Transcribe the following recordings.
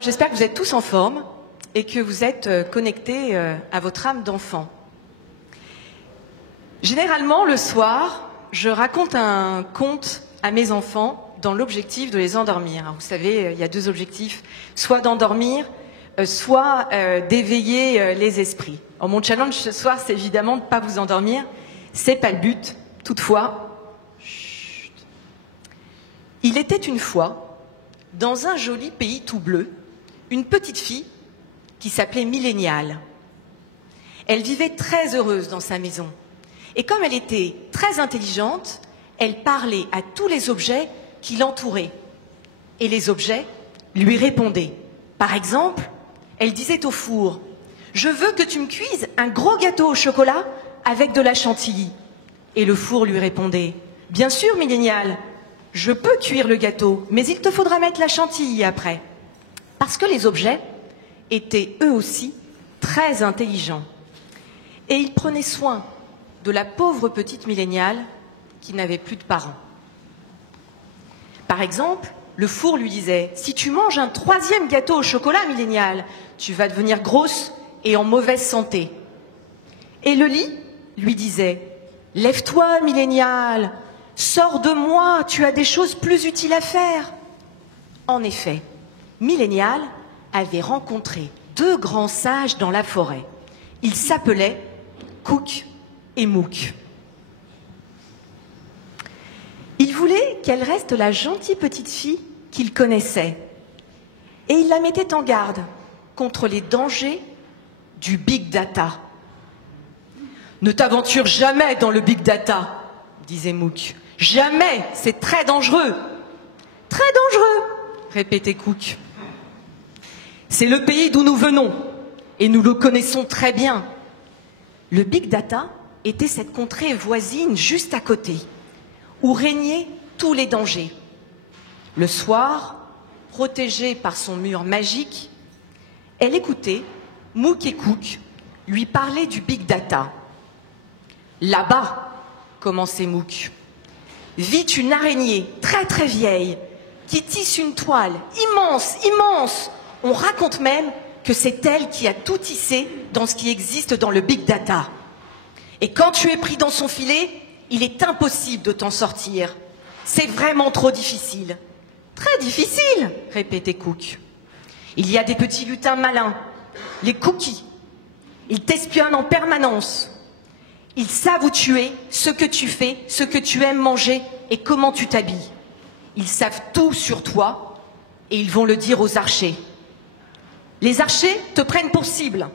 J'espère que vous êtes tous en forme et que vous êtes connectés à votre âme d'enfant. Généralement, le soir, je raconte un conte à mes enfants dans l'objectif de les endormir. Alors, vous savez, il y a deux objectifs, soit d'endormir, soit d'éveiller les esprits. Alors, mon challenge ce soir, c'est évidemment de ne pas vous endormir. C'est pas le but. Toutefois, chut. Il était une fois, dans un joli pays tout bleu, une petite fille qui s'appelait Millénial. Elle vivait très heureuse dans sa maison. Et comme elle était très intelligente, elle parlait à tous les objets qui l'entouraient. Et les objets lui répondaient. Par exemple, elle disait au four « Je veux que tu me cuises un gros gâteau au chocolat avec de la chantilly. » Et le four lui répondait « Bien sûr, Millénial, je peux cuire le gâteau, mais il te faudra mettre la chantilly après. » Parce que les objets étaient eux aussi très intelligents. Et ils prenaient soin de la pauvre petite Millénial qui n'avait plus de parents. Par exemple, le four lui disait « Si tu manges un troisième gâteau au chocolat, Millénial, tu vas devenir grosse et en mauvaise santé. » Et le lit lui disait « Lève-toi, Millénial, sors de moi, tu as des choses plus utiles à faire. » En effet, Millénial avait rencontré deux grands sages dans la forêt. Ils s'appelaient Cook et Mook. Il voulait qu'elle reste la gentille petite fille qu'il connaissait. Et il la mettait en garde contre les dangers du Big Data. « Ne t'aventure jamais dans le Big Data, » disait Mook. « Jamais, c'est très dangereux. »« Très dangereux, » répétait Cook. « C'est le pays d'où nous venons, et nous le connaissons très bien. » Le Big Data était cette contrée voisine juste à côté, où régnaient tous les dangers. Le soir, protégée par son mur magique, elle écoutait Mook et Cook lui parler du Big Data. « Là-bas, » commençait Mook, « vit une araignée très très vieille qui tisse une toile immense, immense. On raconte même que c'est elle qui a tout tissé dans ce qui existe dans le Big Data. Et quand tu es pris dans son filet, il est impossible de t'en sortir. C'est vraiment trop difficile. »« Très difficile, » répétait Cook. « Il y a des petits lutins malins, les cookies. Ils t'espionnent en permanence. Ils savent où tu es, ce que tu fais, ce que tu aimes manger et comment tu t'habilles. Ils savent tout sur toi et ils vont le dire aux archers. Les archers te prennent pour cible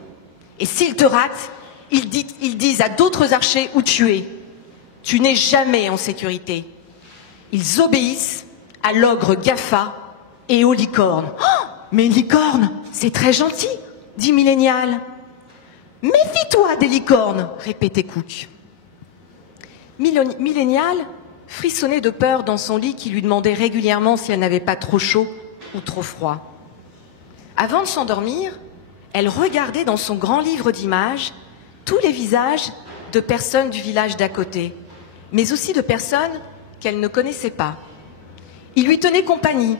et s'ils te ratent, ils disent à d'autres archers où tu es. Tu n'es jamais en sécurité. Ils obéissent à l'ogre GAFA et aux licornes. « Oh, mais une licorne, c'est très gentil, » dit Millénial. « Méfie-toi des licornes, » répétait Cook. Millénial frissonnait de peur dans son lit qui lui demandait régulièrement si elle n'avait pas trop chaud ou trop froid. Avant de s'endormir, elle regardait dans son grand livre d'images tous les visages de personnes du village d'à côté, mais aussi de personnes qu'elle ne connaissait pas. Ils lui tenaient compagnie.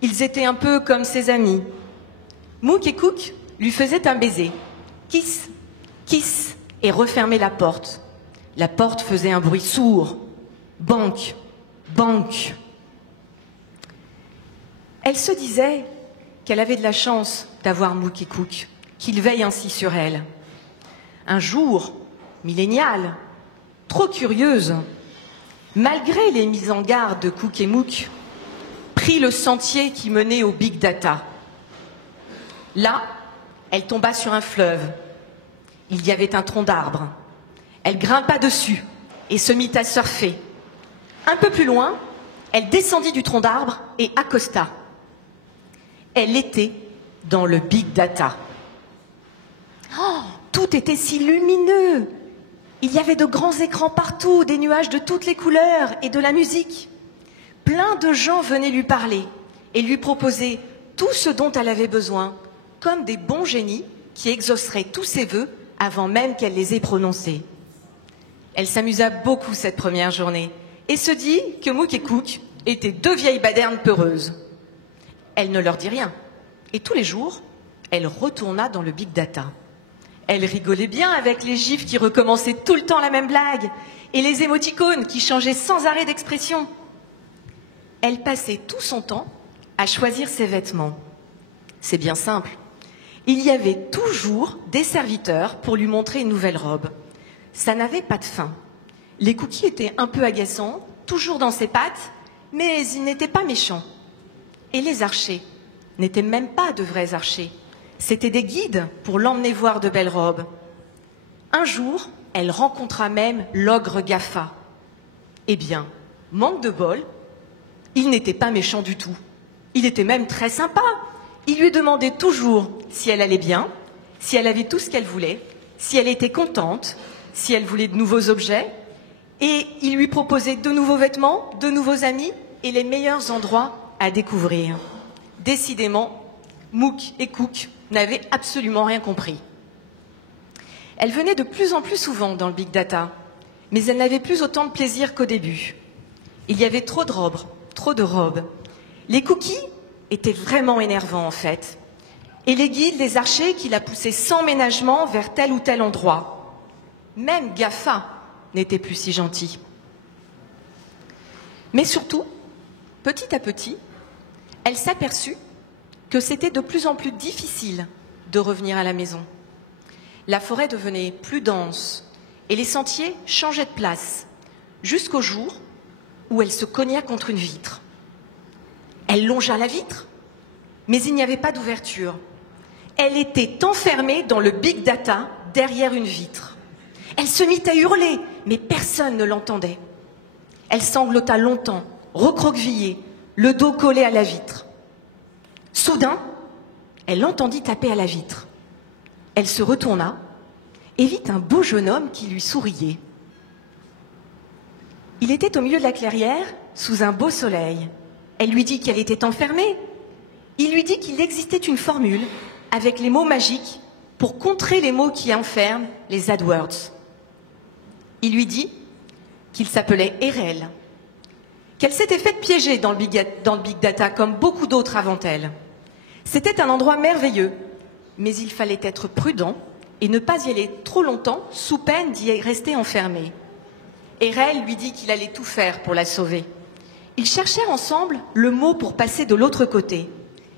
Ils étaient un peu comme ses amis. Mook et Cook lui faisaient un baiser. Kiss, kiss, et refermaient la porte. La porte faisait un bruit sourd. Banque, banque. Elle se disait qu'elle avait de la chance d'avoir Mook et Cook, qu'ils veillent ainsi sur elle. Un jour, Millénial, trop curieuse, malgré les mises en garde de Cook et Mook, prit le sentier qui menait au Big Data. Là, elle tomba sur un fleuve. Il y avait un tronc d'arbre. Elle grimpa dessus et se mit à surfer. Un peu plus loin, elle descendit du tronc d'arbre et accosta. Elle était dans le Big Data. Oh, tout était si lumineux. Il y avait de grands écrans partout, des nuages de toutes les couleurs et de la musique. Plein de gens venaient lui parler et lui proposer tout ce dont elle avait besoin, comme des bons génies qui exauceraient tous ses vœux avant même qu'elle les ait prononcés. Elle s'amusa beaucoup cette première journée et se dit que Mook et Cook étaient deux vieilles badernes peureuses. Elle ne leur dit rien. Et tous les jours, elle retourna dans le big data. Elle rigolait bien avec les gifs qui recommençaient tout le temps la même blague et les émoticônes qui changeaient sans arrêt d'expression. Elle passait tout son temps à choisir ses vêtements. C'est bien simple. Il y avait toujours des serviteurs pour lui montrer une nouvelle robe. Ça n'avait pas de fin. Les cookies étaient un peu agaçants, toujours dans ses pattes, mais ils n'étaient pas méchants. Et les archers n'étaient même pas de vrais archers. C'étaient des guides pour l'emmener voir de belles robes. Un jour, elle rencontra même l'ogre Gafa. Eh bien, manque de bol, il n'était pas méchant du tout. Il était même très sympa. Il lui demandait toujours si elle allait bien, si elle avait tout ce qu'elle voulait, si elle était contente, si elle voulait de nouveaux objets. Et il lui proposait de nouveaux vêtements, de nouveaux amis et les meilleurs endroits à découvrir. Décidément, Mouk et Cook n'avaient absolument rien compris. Elle venait de plus en plus souvent dans le big data, mais elle n'avait plus autant de plaisir qu'au début. Il y avait trop de robes. Les cookies étaient vraiment énervants en fait. Et les guides, les archers qui la poussaient sans ménagement vers tel ou tel endroit. Même Gafa n'était plus si gentil. Mais surtout, petit à petit, elle s'aperçut que c'était de plus en plus difficile de revenir à la maison. La forêt devenait plus dense et les sentiers changeaient de place, jusqu'au jour où elle se cogna contre une vitre. Elle longea la vitre, mais il n'y avait pas d'ouverture. Elle était enfermée dans le big data derrière une vitre. Elle se mit à hurler, mais personne ne l'entendait. Elle sanglota longtemps, recroquevillée, le dos collé à la vitre. Soudain, elle entendit taper à la vitre. Elle se retourna et vit un beau jeune homme qui lui souriait. Il était au milieu de la clairière, sous un beau soleil. Elle lui dit qu'elle était enfermée. Il lui dit qu'il existait une formule avec les mots magiques pour contrer les mots qui enferment les AdWords. Il lui dit qu'il s'appelait Erel, qu'elle s'était faite piéger dans le big data comme beaucoup d'autres avant elle. C'était un endroit merveilleux, mais il fallait être prudent et ne pas y aller trop longtemps sous peine d'y rester enfermé. Erel lui dit qu'il allait tout faire pour la sauver. Ils cherchèrent ensemble le mot pour passer de l'autre côté,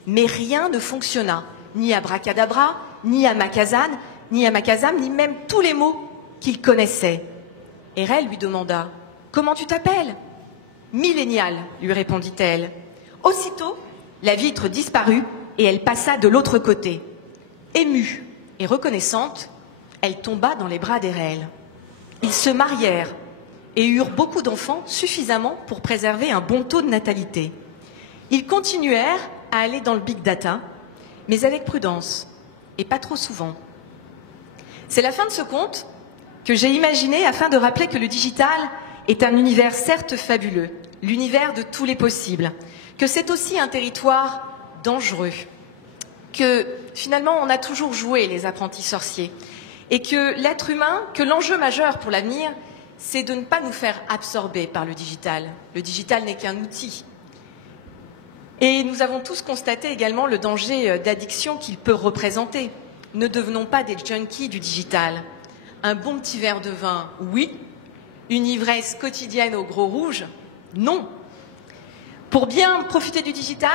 mais rien ne fonctionna, ni abracadabra, ni amakazam, ni même tous les mots qu'ils connaissaient. Erel lui demanda « Comment tu t'appelles ?»« Millénial » lui répondit-elle. Aussitôt, la vitre disparut et elle passa de l'autre côté. Émue et reconnaissante, elle tomba dans les bras d'Erel. Ils se marièrent et eurent beaucoup d'enfants, suffisamment pour préserver un bon taux de natalité. Ils continuèrent à aller dans le big data, mais avec prudence et pas trop souvent. C'est la fin de ce conte que j'ai imaginé afin de rappeler que le digital est un univers certes fabuleux, l'univers de tous les possibles, que c'est aussi un territoire dangereux, que finalement on a toujours joué les apprentis sorciers et que l'être humain, que l'enjeu majeur pour l'avenir, c'est de ne pas nous faire absorber par le digital. Le digital n'est qu'un outil. Et nous avons tous constaté également le danger d'addiction qu'il peut représenter. Ne devenons pas des junkies du digital. Un bon petit verre de vin, oui. Une ivresse quotidienne au gros rouge, non. Pour bien profiter du digital,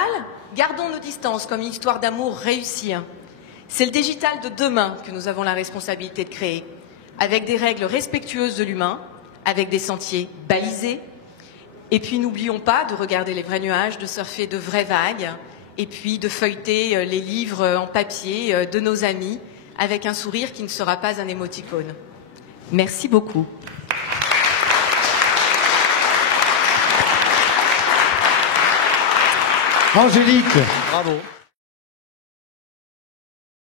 gardons nos distances comme une histoire d'amour réussie. C'est le digital de demain que nous avons la responsabilité de créer, avec des règles respectueuses de l'humain, avec des sentiers balisés. Et puis n'oublions pas de regarder les vrais nuages, de surfer de vraies vagues, et puis de feuilleter les livres en papier de nos amis, avec un sourire qui ne sera pas un émoticône. Merci beaucoup. Angélique. Bravo.